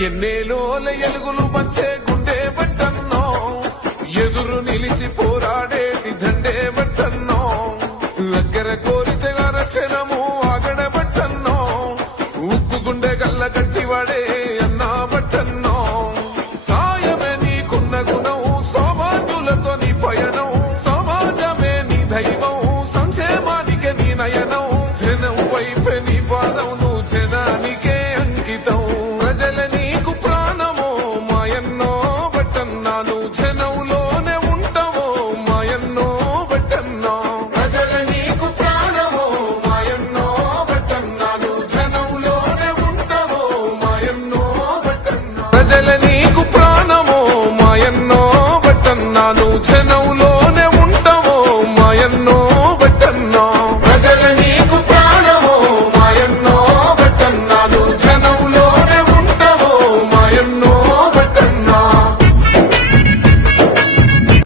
ఎన్నేలోల ఎలుగులు వచ్చే గుండె బట్టన్నో ఎదురు నిలిచి పోరాడేటి దండే బట్టన్నో దగ్గర కోరితే రక్షణము ఆగడ బట్టన్నో ఉక్కు గుండె గల్ల గట్టివాడే అన్నా బట్టన్నో సాయమే నీకున్న గుణం సౌభాగ్యులతో నీ పయనం సమాజమే నీ దైవం సంక్షేమానికే నీ నయనం జనం వైపే నీ పాదం నువ్వు జనానికే అంకితం ప్రజల నీకు ప్రాణమో మాయన్నో బట్టన్నా నువ్వు జనంలోనే ఉంటావో మాయన్నో బట్టన్నా ప్రజల నీకు ప్రాణమో మాయన్నో బట్టన్నా నువ్వు జనంలోనే ఉంటావో మాయన్నో బట్టన్నా ప్రజల